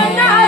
என்ன ஆசைப்பட்டவாறு,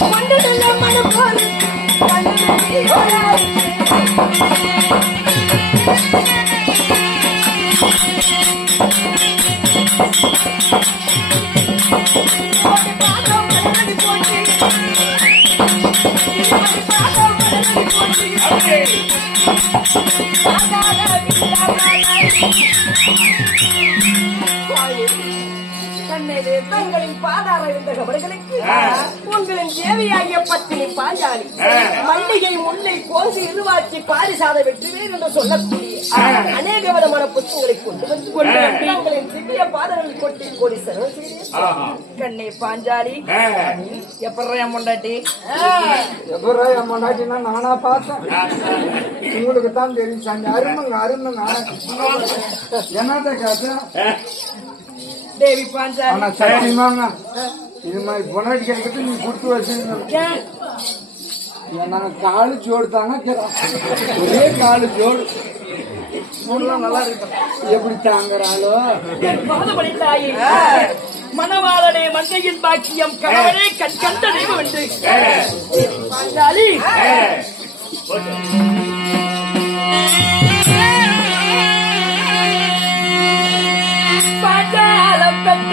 Wonderland, my love, one, one, one, தங்களின் பாதார இருந்த கபடுகளுக்கு உங்களின் தேவியாகிய பத்தினி பாஞ்சாலி மல்லிகை முல்லை கோசி இருவாச்சி பாரிசாத வெற்றிவேர் என்று சொல்லக்கூடிய அநேக விதமான புத்தகங்களை கொண்டு வந்து கொண்டு தங்களின் திவ்ய பாதங்களில் கொட்டி கோடி கண்ணே பாஞ்சாலி. என் முண்டாட்டி எப்பரா என் பொண்டாட்டினா நானா பார்த்தேன். உங்களுக்கு தான் தெரியும் சாமி. அருமைங்க அருமைங்க என்னத்த கேட்டேன்? தேவி பாஞ்சாலி. ஆனா சத்தியமாங்க. இது மாதிரி பொண்டாட்டி கிடைக்கிறது நீ கொடுத்து வச்சுருங்க நான் காலு ஜோடு தாங்க ஒரே காலு ஜோடு நல்லா இருக்கும் எப்படி தாங்குறாளோ? மணவாளனே மங்கையின் பாக்கியம் கணவனே கண் கண்ட தெய்வம் என்று. பாஞ்சாலம் பெற்ற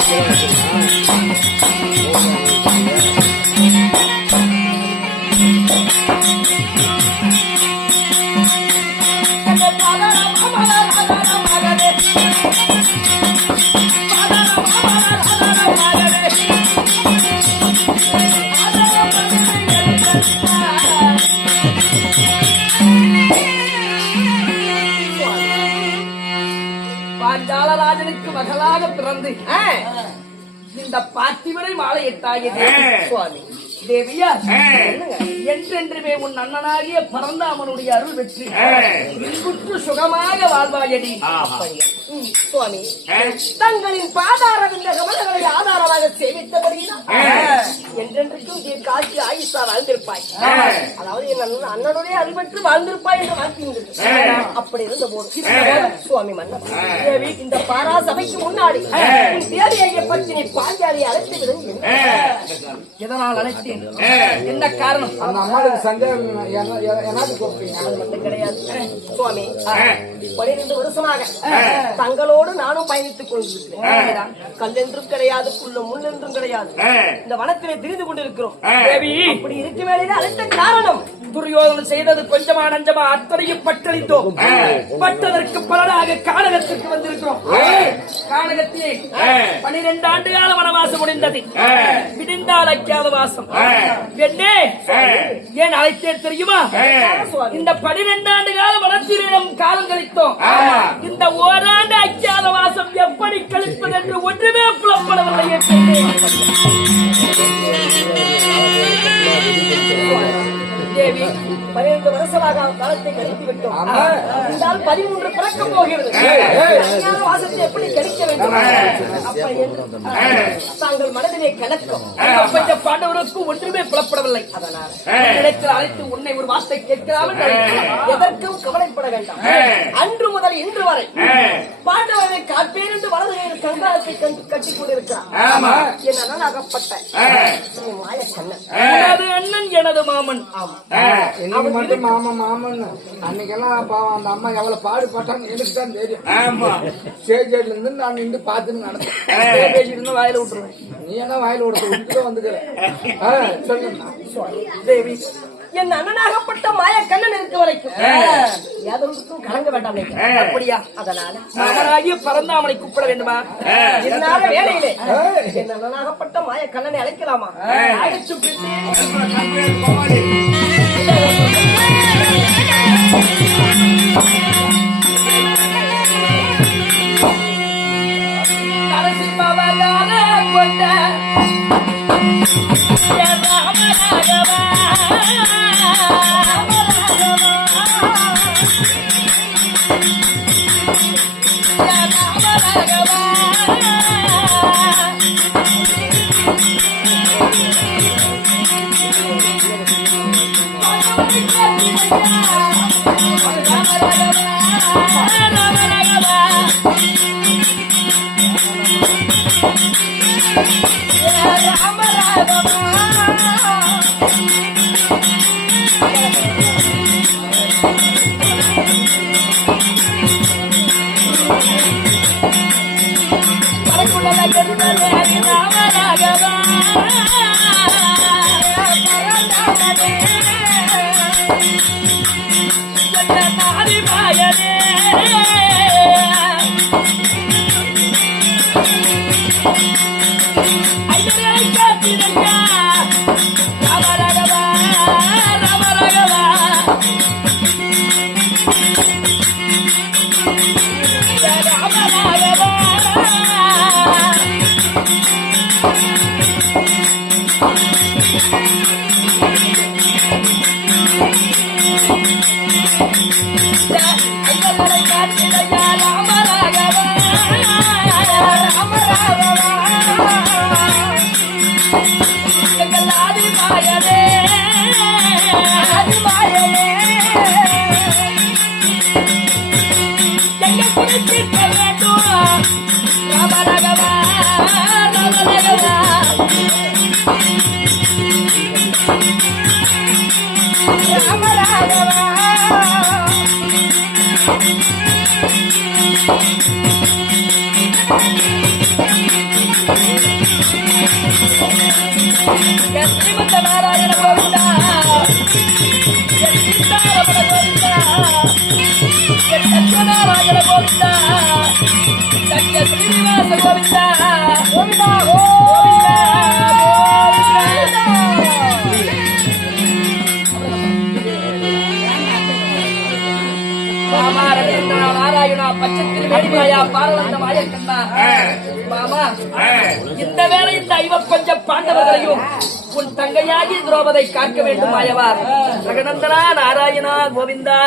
Thank. இந்த பாத்திவரை மாலையிட்டாய ஆ. சுவாமி தேவியா. என்றென்றுமே உன் அண்ணனாகிய பரந்தாமனுடைய அருள் வெற்றி. இன்புற்று சுகமாக வாழ்வாயடி சுவாமி. தங்களின் பாதாரம் இந்த கமலங்களை ஆதாரமாக சேமித்தபடியினால். என்றென்றைக்கும் நீ காட்சி ஆயுஷா வாழ்ந்திருப்பாய். அதாவது என் அண்ணன் அண்ணனுடைய அன்பற்று வாழ்ந்திருப்பாய் என்று வாழ்த்தியிருந்தது ஆ. அப்படி இருந்த போது. சுவாமி மன்னன். தேவி இந்த பாரா சபைக்கு முன்னாடி தேவியை பற்றி நீ பாஞ்சாலியை அழைத்து ஆ. எதனால் அழைத்தேன். என்ன காரணம் அந்த அம்மாவுக்கு மட்டும் கிடையாது சுவாமி ஆ. பனிரெண்டு வருஷமாக தங்களோடு நானும் பயணித்துக் கொண்டிருக்கிறேன். கல்லென்றும் கிடையாது புல்லும் முள்ளென்றும் கிடையாது. ஆ. இந்த வனத்திலே திரிந்து கொண்டிருக்கிறோம். அப்படி இருக்க வேண்டியது அழைத்த காரணம். துரியோதனன் செய்தது கொஞ்சமா நஞ்சமா அத்தனையும் பட்டளித்தோம். பட்டதற்கு பலனாக கானகத்திற்கு வந்திருக்கிறோம் கானகத்திலே. பனிரெண்டு ஆண்டு கால வனவாசம் முடிந்தது. விடிந்தால் அக்கியாத வாசம். பெண்ணே. ஏன் அழைத்தேன் தெரியுமா. இந்த பனிரெண்டு ஆண்டு கால நாம் காலம் கழித்தோம். இந்த ஓராண்டு அக்கியாத வாசம் எப்படி கழிப்பது என்று ஒன்றுமே புலப்படவில்லையே தேவி பனிரெண்டு வருஷமாக காலத்தை கழித்து விட்டோம் ஆமா. இருந்தால் பதிமூன்று பிறக்க போகிறது. வாசத்தை எப்படி கழிக்க வேண்டும்? தாங்கள் மனதிலே கலக்கம். அப்பட்ட பாண்டவருக்கு ஒன்றுமே புலப்படவில்லை. அதனால் இடத்தில் அழைத்து உன்னை ஒரு வார்த்தை கேட்கிறாமல் எதற்கும் கவலைப்பட வேண்டாம். அன்று முதல் இன்று வரை பாண்டவரை காப்பேர் என்று வலது கையில் கங்காளத்தை கட்டி கொண்டிருக்கிறார். ஆமா. என் அண்ணன் அகப்பட்ட ஸ்ரீ மாயக்கண்ணன். எனது மாமன். இன்னைக்கு மட்டும் மாமா மாமன் அன்னைக்கெல்லாம் பாவம் அந்த அம்மா எவ்வளவு பாடுபட்டாங்க எனக்கு தான் தெரியும். ஆமா. ஸ்டேஜ்ல இருந்து நான் நின்று பார்த்துட்டு நடந்தேன். பேசிட்டு வாயில விட்டுருவேன். நீ என்ன வாயில விடுறது விட்டுட்டு வந்துக்கிறேன் சொல்லுங்க. என் அண்ணனாகப்பட்ட மாயக்கண்ணன் இருக்க வரைக்கும். யாதொன்றுக்கும் கலங்க வேண்டாம். அப்படியா? அதனால மகனாகிய பரந்தாமனை கூப்பிட வேண்டுமா? இந்நாள வேலையிலே. என் அண்ணனாகப்பட்ட மாயக்கண்ணனை அழைக்கலாமா? அழைச்சு கொண்ட Obrigado. ராமராகவா ಶ್ರೀಮಂತ ನಾರಾಯಣ ಗೋವಿಂದ ಸೀತಾರಮಣ ಗೋವಿಂದ ಸತ್ಯನಾರಾಯಣ ಗೋವಿಂದ ಸತ್ಯ ಶ್ರೀನಿವಾಸ ಗೋವಿಂದ ಗೋವಿಂದ ಗೋವಿಂದ நாராயணா பாண்டவர்களையும் உன் தங்கையாகி துரோபதை காக்க வேண்டும் மாயவார். ஜெகநந்தனா நாராயணா கோவிந்தா.